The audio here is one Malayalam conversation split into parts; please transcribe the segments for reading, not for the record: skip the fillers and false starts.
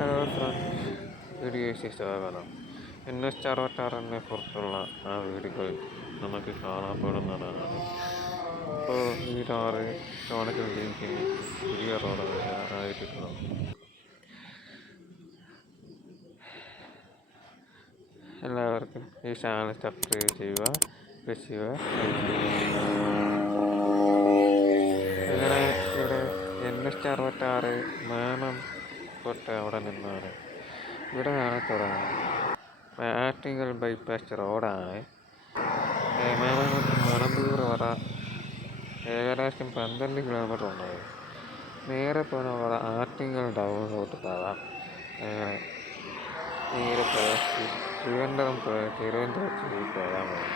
ഹലോ ഫ്രണ്ട്സ്, വീഡിയോയ്ക്ക് സ്വാഗതം. NH66 പുറത്തുള്ള ആ വീടുകൾ നമുക്ക് കാണപ്പെടുന്നതാണ്. ഇപ്പോൾ ഈ റോഡ് ടൗണിലേക്ക് പുതിയ റോഡ് ആയിട്ടുള്ളൂ. എല്ലാവർക്കും ഈ ചാനൽ സബ്സ്ക്രൈബ് ചെയ്യുക, അങ്ങനെ ഇവിടെ NH66 മേമം തൊട്ട് അവിടെ നിന്നാണ് ഇവിടെയാണ് തുടങ്ങുന്നത്. ആറ്റിങ്ങൽ ബൈപ്പാസ് റോഡാണ്. മേമം മണമ്പൂർ വര ഏകദേശം 12 കിലോമീറ്റർ ഉണ്ടായി. നേരെ പോകാൻ ആറ്റിങ്ങൽ ടൗണിലോട്ട് പോകാം. നേരെ തിരുവനന്തപുരത്ത് പോകാൻ പോകും.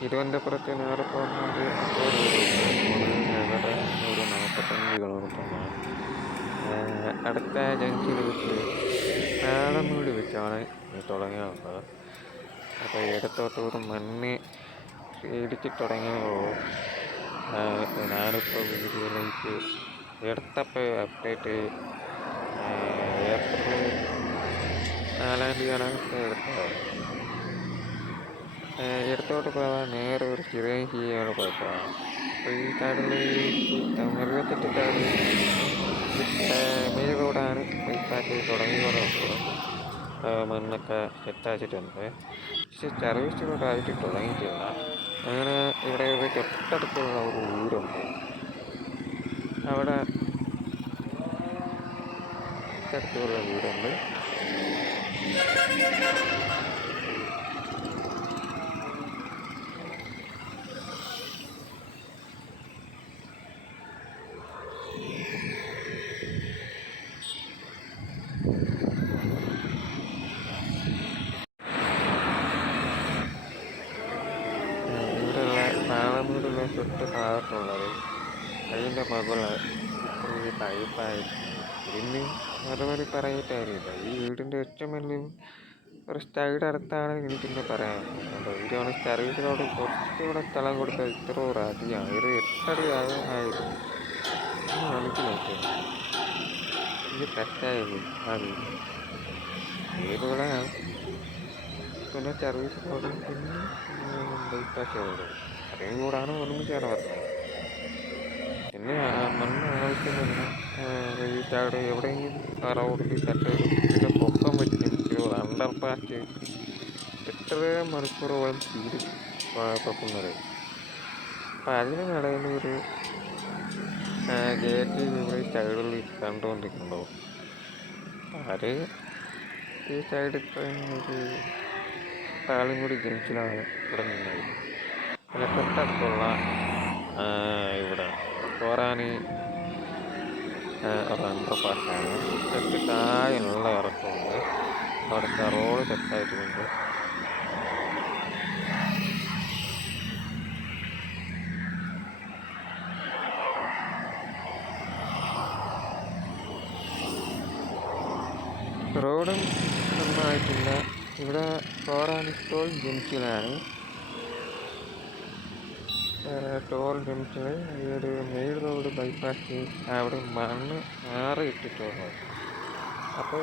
തിരുവനന്തപുരത്ത് നേരെ പോകുന്നത് ഒരു 45 കിലോമീറ്ററാണ്. അടുത്ത ജംഗ്ഷൻ വെച്ച് പാലമൂടി വെച്ചാണ് തുടങ്ങിയത്. അപ്പോൾ ഇടത്തോട്ടൂർ മണ്ണ് ഇടിച്ച് തുടങ്ങിയപ്പോൾ ഞാനിപ്പോൾ വീഡിയോയിലേക്ക് എടുത്തപ്പോൾ അപ്ഡേറ്റ് ഏപ്രിൽ 4-ാം തീയതിയാണ് എടുത്തത്. ഇടത്തോട്ട് പോകാൻ നേരെ ഒരു ചെറിയ കീയാണ് കുഴപ്പമാണ്. അപ്പോൾ ഈ സൈഡിലേക്ക് മൃഗത്തെറ്റാണ് മെയിൻ റോഡാണ്. ബൈപ്പാസ് തുടങ്ങിയതോടൊപ്പം മണ്ണൊക്കെ സെറ്റാച്ചിട്ടുണ്ട്. പക്ഷെ സർവീസ് റോഡായിട്ട് തുടങ്ങിയിട്ടില്ല. അങ്ങനെ ഇവിടെ ഒരു തൊട്ടടുത്തുള്ള ഒരു വീടുണ്ട്. അവിടെ തൊട്ടടുത്തുള്ള വീടുണ്ട്. പാലമൂടുള്ള തൊട്ട് താഴത്തുള്ളത് അതിൻ്റെ മുകളിൽ ഈ ടൈപ്പായി ഇതിന് മറുപടി പറയിട്ടായിരിക്കില്ല. ഈ വീടിൻ്റെ ഏറ്റവും വലിയ ഒരു സ്റ്റൈഡ് അടുത്താണ് എനിക്കിന്ന് പറയാനുള്ളത്. ഇതാണ് സർവീസിനോട് കുറച്ചുകൂടെ സ്ഥലം കൊടുത്താൽ ഇത്ര അധികമാണ്. ഒരു 8 അടി ആയിരുന്നു. മനസ്സിലാക്കി ഇത് തെറ്റായത് ആ വീടുകളാണ്. പിന്നെ സർവീസ് റോഡ്, പിന്നെ ബൈപ്പാസ് റോഡ്, അതേം കൂടാണ് ഒരുമിച്ചാണ് പറഞ്ഞത്. പിന്നെ മണ്ണ് ആവശ്യമില്ല. ഈ ചാട് എവിടെയെങ്കിലും റോഡിൽ തട്ടും പിന്നെ പൊക്കം പറ്റും. അണ്ടർ പാസ് എത്രയോ മണിക്കൂറോളം സ്പീഡ് പൊക്കുന്നത്. അപ്പം അതിനിടയിൽ ഒരു ഗേറ്റ് ഇവിടെ സൈഡിൽ കണ്ടുകൊണ്ടിരിക്കുന്നുണ്ടോ? അത് ഈ സൈഡിൽ ഒരു പാലമൂടി ജംഗ്ഷനാണ് ഇവിടെ നിന്നത്. പിന്നെ തൊട്ടടുത്തുള്ള ഇവിടെ പോരാനി ഒരു അണ്ടർ പാസ്സാണ്. തൊട്ട് താഴെയുള്ള ഇറക്കമുണ്ട്. അവിടുത്തെ റോഡ് സെറ്റായിട്ടുണ്ട്. റോഡും നന്നായിട്ടില്ല. ഇവിടെ പോരാനി ടോൾ ജംഗ്ഷനാണ്. ടോൾ ജംഗ്ഷന് ഒരു മെയിൻ റോഡ് ബൈപ്പാസ് അവിടെ മണ്ണ് ഇട്ടിട്ടുള്ളത്. അപ്പോൾ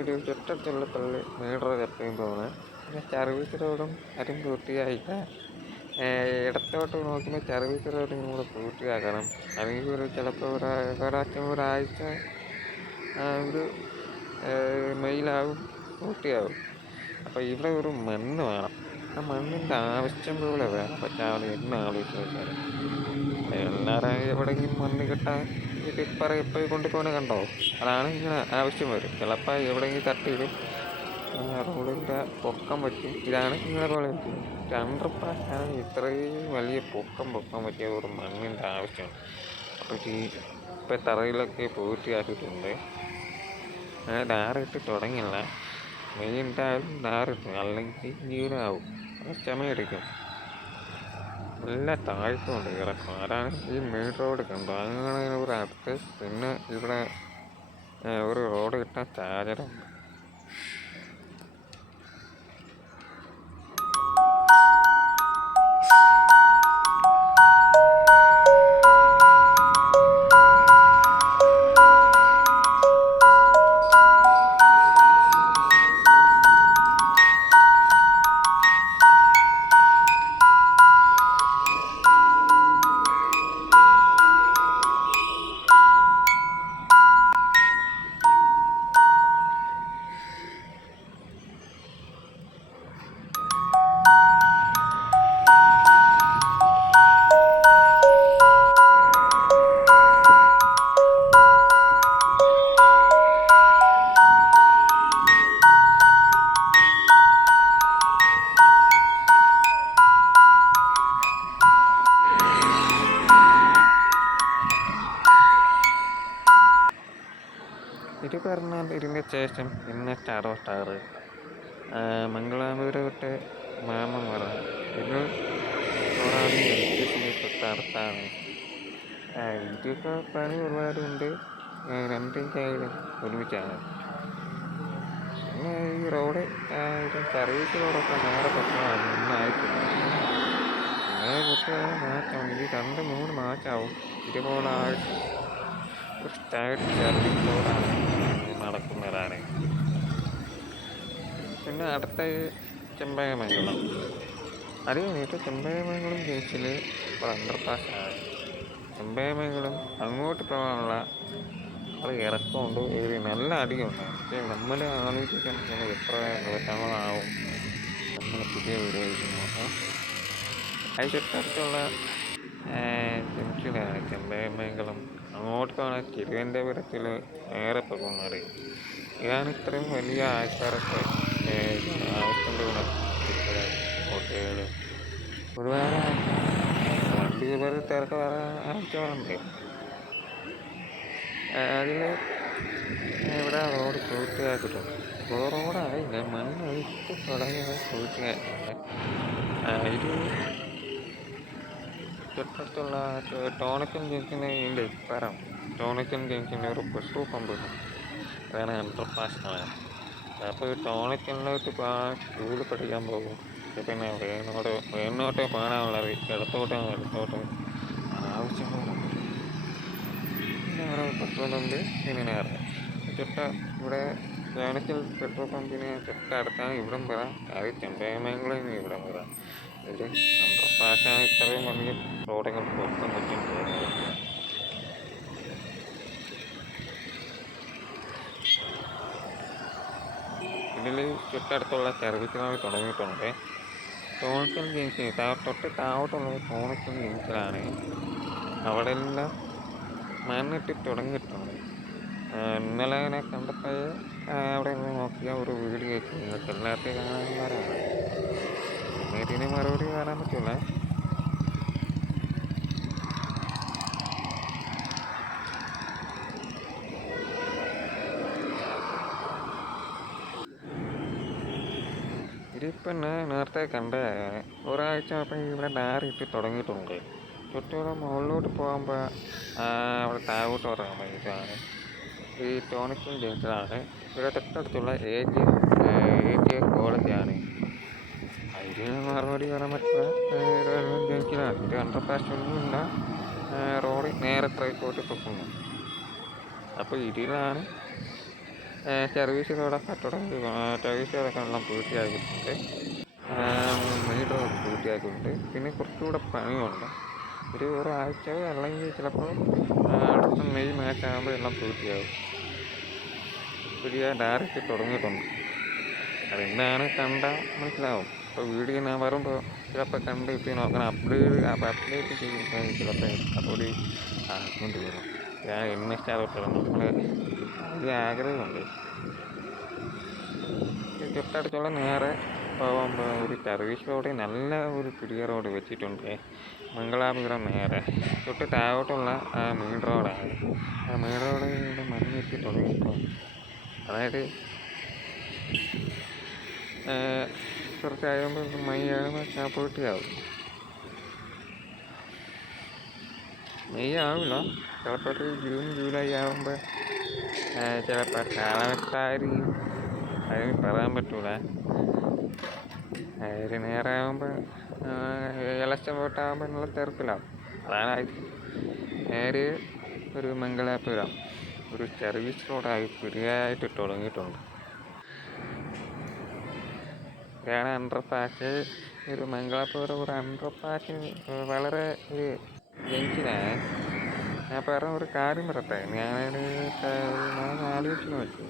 ഒരു തൊട്ടടുത്തുള്ള പള്ളി മെയിൻ റോഡ് എപ്പോഴും പോകുന്നത്. പിന്നെ സർവീസ് റോഡും അതും പൂർത്തിയായില്ല. ഇടത്തോട്ട് നോക്കുമ്പോൾ സർവീസ് റോഡും കൂടെ പൂർത്തിയാക്കണം. അല്ലെങ്കിൽ ചിലപ്പോൾ ഒരാഴ്ച ഒരു മെയിലാവും, പൂർത്തിയാവും. അപ്പോൾ ഇവിടെ ഒരു മണ്ണ് വേണം. ആ മണ്ണിൻ്റെ ആവശ്യം പോലെ വേണം. പക്ഷേ അവിടെ എന്ന് ആലോചിച്ചാൽ എല്ലാവരും എവിടെയെങ്കിലും മണ്ണ് കിട്ടാൻ ഈ ടിപ്പർ എപ്പോഴും കൊണ്ടുപോകണ കണ്ടോ? അതാണ് ഇങ്ങനെ ആവശ്യം വരും. ചിലപ്പോൾ എവിടെയെങ്കിലും തട്ടിയിടും, റോഡിൻ്റെ പൊക്കം പറ്റും. ഇതാണ് ഇങ്ങനെ പോലെ പറ്റും. അണ്ടർ പാസ്സാണ് ഇത്രയും വലിയ പൊക്കം പറ്റിയ ഒരു മണ്ണിൻ്റെ ആവശ്യമാണ്. അപ്പോൾ ഇപ്പോൾ തറയിലൊക്കെ പൂർത്തിയാക്കിയിട്ടുണ്ട്. അങ്ങനെ ഡാറിട്ട് തുടങ്ങില്ല. മെയിൻ്റെയായാലും ഡാറിട്ടു, അല്ലെങ്കിൽ ജീവനാവും. സമയമെടുക്കും. നല്ല താഴ്ത്തുണ്ട് ഇറക്കം. അതാണ് ഈ മെയിൻ റോഡ് കണ്ടോ? അങ്ങനെ ഒരു അടുത്ത് പിന്നെ ഇവിടെ ഒരു റോഡ് കിട്ടാൻ സാധ്യതയുണ്ട്. ഇത് പറഞ്ഞാൽ ഇതിന് ശേഷം NH66 മംഗലാപുരം വിട്ട് മാമമറ ഇത് ഓടാനും LTC തൊട്ടടുത്താണ്. ഇതിപ്പോൾ പണി ഒരുപാടുണ്ട്. രണ്ടും കയ്യിലും ഒരുമിച്ചാണ്. പിന്നെ ഈ റോഡ് സർവീസ് റോഡൊക്കെ നേരെ പറ്റുന്നതാണ് ഒന്നായിട്ടില്ല. അങ്ങനെ കുട്ടികളെ മാറ്റാവും. ഇത് 2-3 മാസമാവും. ഇതുപോലെ ഒരു സ്റ്റൈറ്റ് സർവീസ് റോഡാണ് നടക്കുന്നതാണ്. പിന്നെ അടുത്ത ചെമ്പകമംഗലം. അത് കഴിഞ്ഞിട്ട് ചെമ്പകമംഗലം ജംഗ്ഷനിൽ ഒരു അണ്ടർപാസ്സാണ്. ചെമ്പകമംഗലം അങ്ങോട്ട് പോകാനുള്ള ഇറക്കമുണ്ട്. ഒരു നല്ല അടിയുണ്ട്. പക്ഷേ നമ്മൾ ആലോചിക്കാൻ എത്ര ദിവസങ്ങളാവും നമ്മൾ പുതിയ വീട് കഴിക്കുന്നോക്കാം. അത് ചുറ്റടുത്തുള്ള ജംഗ്ഷനാണ് ചെമ്പകമംഗലം. അങ്ങോട്ടാണ് തിരുവനന്തപുരത്തിൽ നേരെ പോകുന്നത്. ഇതാണ് ഇത്രയും വലിയ ആൾക്കാരൊക്കെ ആവശ്യമുള്ള ഹോട്ടലുകൾ. ഒരുപാട് വണ്ടി ഒരുപാട് തിരക്ക് വേറെ ആവശ്യമുണ്ട്. അതിൽ ഇവിടെ റോഡ് പൂർത്തിയാക്കിയിട്ടുണ്ട്. റോഡായില്ല, മണ്ണൊഴിച്ച് തുടങ്ങിയത് പൂർത്തിയാക്കിയിട്ടുണ്ട്. ഇത് തൊട്ടടുത്തുള്ള ടോണക്കൽ ജംഗ്ഷനിൻ്റെ ഇപ്പുറം ടോണക്കൽ ജംഗ്ഷനിൽ ഒരു പെട്രോൾ പമ്പ് ഉണ്ട്. അതാണ് അണ്ടർപാസ്സാണ്. അപ്പോൾ ടോണക്കലിലോട്ട് സ്കൂളിൽ പഠിക്കാൻ പോകും. പിന്നെ വേണോട്ട് പോകാനുള്ളത് ഇടത്തോട്ടും ആവശ്യമുള്ള പിന്നെ അവിടെ പെട്രോൾ പമ്പ് ഇങ്ങനെയാണ്. ഇവിടെ ടോണക്കൽ പെട്രോൾ പമ്പിന് തൊട്ടടുത്താണ് ഇവിടം വരാം. അത് ചെമ്പകമംഗലം ഇവിടം വരാം. ഇത് അണ്ടർപാസ്സാണ്. ഇത്രയും വലിയ റോഡുകൾ പുറത്തും വെച്ചും പോകുന്നത്. ഇതിൽ ചുറ്റടുത്തുള്ള സർവീസുകൾ തുടങ്ങിയിട്ടുണ്ട്. ടോണക്കൽ ജംഗ്ഷൻ തൊട്ട് താഴോട്ടുള്ളത് ടോണക്കൽ ജംഗ്ഷനാണ്. അവിടെ എല്ലാം മണ്ണിട്ട് തുടങ്ങിയിട്ടുണ്ട്. ഇന്നലെ അതിനെ കണ്ടപ്പോൾ അവിടെ നിന്ന് നോക്കിയാൽ ഒരു വീഡിയോ വെച്ച് നിങ്ങൾക്ക് എല്ലാവർക്കും കാണാനുള്ളവരാണ്. പിന്നെ ഇതിന് മറുപടി കാണാൻ പറ്റില്ല. ഇതിപ്പം നേരത്തെ കണ്ട ഒരാഴ്ച അപ്പം ഇവിടെ ഡയറിയിട്ട് തുടങ്ങിയിട്ടുണ്ട്. ചുറ്റും മുകളിലോട്ട് പോകുമ്പോൾ അവിടെ താഴോട്ട് പറയാൻ വേണ്ടിയിട്ടാണ്. ഈ ടോണക്കൽ ജംഗ്ഷനാണ്. ഇവിടെ തൊട്ടടുത്തുള്ള AJ കോളേജാണ്. അതിന് മറുപടി പറയാൻ പറ്റുക ജംഗ്ഷനാണ്. ഇത് അണ്ടർപാസ് ഒന്നുമില്ല. റോഡ് നേരെ ട്രൈക്കോട്ട് പൊക്കുന്നു. അപ്പോൾ ഇതിലാണ് സർവീസ് റോഡൊക്കെ തുടങ്ങി. സർവീസ് റോഡൊക്കെ എല്ലാം പൂർത്തിയാക്കിയിട്ടുണ്ട്. Main road പൂർത്തിയാക്കിയിട്ടുണ്ട്. പിന്നെ കുറച്ചുകൂടെ പണിയുണ്ട്. ഒരാഴ്ച അല്ലെങ്കിൽ ചിലപ്പോൾ അടുത്ത മെയ് മാസമാകുമ്പോൾ എല്ലാം പൂർത്തിയാകും. പുതിയ ഡയറക്റ്റ് തുടങ്ങിയിട്ടുണ്ട്. അതെന്താണ് കണ്ടാൽ മനസ്സിലാവും. ഇപ്പോൾ വീഡിയോ ഞാൻ വരുമ്പോൾ ചിലപ്പോൾ കണ്ട് ഇട്ട് നോക്കണം. അപ്ഡേറ്റ് ചെയ്യുമ്പോൾ ചിലപ്പോൾ അതോടെ ആക്കൊണ്ട് വരും. ഞാൻ NH66 നമ്മൾ വലിയ ആഗ്രഹമുണ്ട്. തൊട്ടടുത്തുള്ള നേരെ പോകുമ്പോൾ ഒരു സർവീസ് റോഡ് നല്ല ഒരു പുതിയ റോഡ് വെച്ചിട്ടുണ്ട്. മംഗലാപുരം നേരെ തൊട്ട് താഴോട്ടുള്ള മെയിൻ റോഡാണ്. മെയിൻ റോഡ് ഇവിടെ മണ്ണിട്ട് തുടങ്ങിയിട്ടുണ്ട്. അതായത് കുറച്ച് കഴിയുമ്പോൾ മെയ് പൂർത്തിയാവും. മെയ് ആവില്ല, ചിലപ്പോൾ ഒരു ജൂൺ ജൂലൈ ആകുമ്പോൾ ചിലപ്പോൾ കാലാവസ്ഥയായിരിക്കും. അതിന് പറയാൻ പറ്റൂല. അതിന് നേരെ ആകുമ്പോൾ ഇലക്ഷൻ വോട്ടാകുമ്പോൾ നല്ല തിരക്കിലാവും. അതാണ് നേരെ ഒരു മംഗലാപുരം ഒരു സർവീസ് റോഡായി പുതിയതായിട്ട് തുടങ്ങിയിട്ടുണ്ട്. ഇതാണ് അണ്ടർപാസ്. ഒരു മംഗലാപുരം ഒരു അണ്ടർപാസ് വളരെ ഒരു ജംഗ്ഷനാണ്. ഞാൻ പറഞ്ഞ ഒരു കാര്യം പറയട്ടെ. ഞാൻ ആലോചിച്ച് നോക്കി.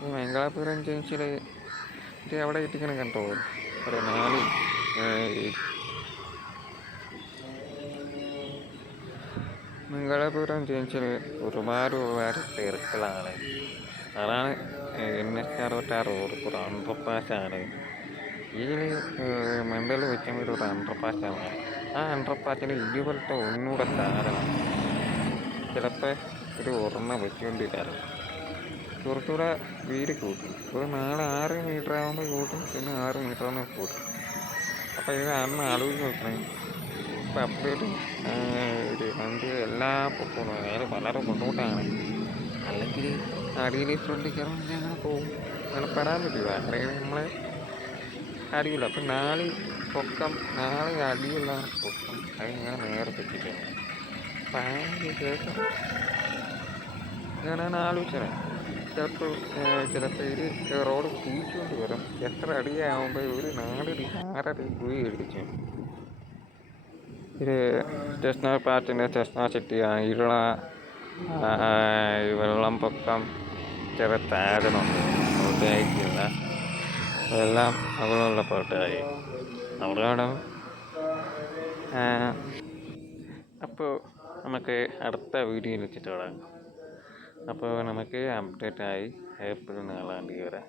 ഈ മംഗലാപുരം ജംഗ്ഷനിൽ ഇത് അവിടെ ഇട്ടിങ്ങനെ കണ്ടോ ഒരു 4 മംഗലാപുരം ജംഗ്ഷനിൽ ഒരുപാട് തിരക്കുകളാണ്. അതാണ് NH66 റോഡ് ഒരു അണ്ടർപാസ്സാണ്. ഇതിൽ മണ്ടൽ വെച്ചാൽ ഒരു അണ്ടർപാസ്സാണ്. ആ അണ്ടർപാസ്സിന് ഇതുപോലത്തെ ഒന്നുകൂടെ സാധനം ചിലപ്പോൾ ഒരു ഓർമ്മ വെച്ചുകൊണ്ടിരിക്കാറ്. കുറച്ചുകൂടെ വീതി കൂട്ടും. ഒരു 6 മീറ്റർ ആകുമ്പോൾ കൂട്ടും, പിന്നെ 6 മീറ്റർ കൂട്ടും. അപ്പോൾ ഇത് അന്ന് ആലോചിച്ച് നോക്കണേ. ഇപ്പം അപ്ഡേറ്റ് ഒരു വണ്ടി എല്ലാ പൊക്കവും അതായത് വളരെ മുന്നോട്ടാണ്. അല്ലെങ്കിൽ അടിയിൽ ഫ്രണ്ടിൽ കയറുമ്പോൾ അങ്ങനെ പോകും, അങ്ങനെ പെടാൻ പറ്റില്ല. അല്ലെങ്കിൽ നമ്മളെ അടിയില്ല. അപ്പം 4 പൊക്കം 4 അടിയുള്ള പൊക്കം അതിങ്ങനെ നേരെ തെറ്റിക്കണം. അപ്പം അതിന് ശേഷം ഞാനാണ് ആലോചിച്ചത്. ചിലപ്പോൾ ഇത് റോഡ് കുഴിച്ചുകൊണ്ട് വരും. എത്ര അടിയാകുമ്പോൾ ഒരു 4 അടി 6 അടി കുഴി ഇടിച്ചു. ഇത് സ്റ്റേഷനറി പാർട്ടിൻ്റെ സ്റ്റേഷനറി സിറ്റിയാണ്. വെള്ളം പൊക്കം ചെറിയ താഴെയുണ്ട്, ഉപയോഗിക്കില്ല. അതെല്ലാം മുകളിലുള്ള പാട്ടായി അവിടെ. അപ്പോൾ നമുക്ക് അടുത്ത വീഡിയോയിൽ വെച്ചിട്ട് തുടങ്ങാം. അപ്പോൾ നമുക്ക് അപ്ഡേറ്റായി ഏപ്രിൽ 4 വരെ.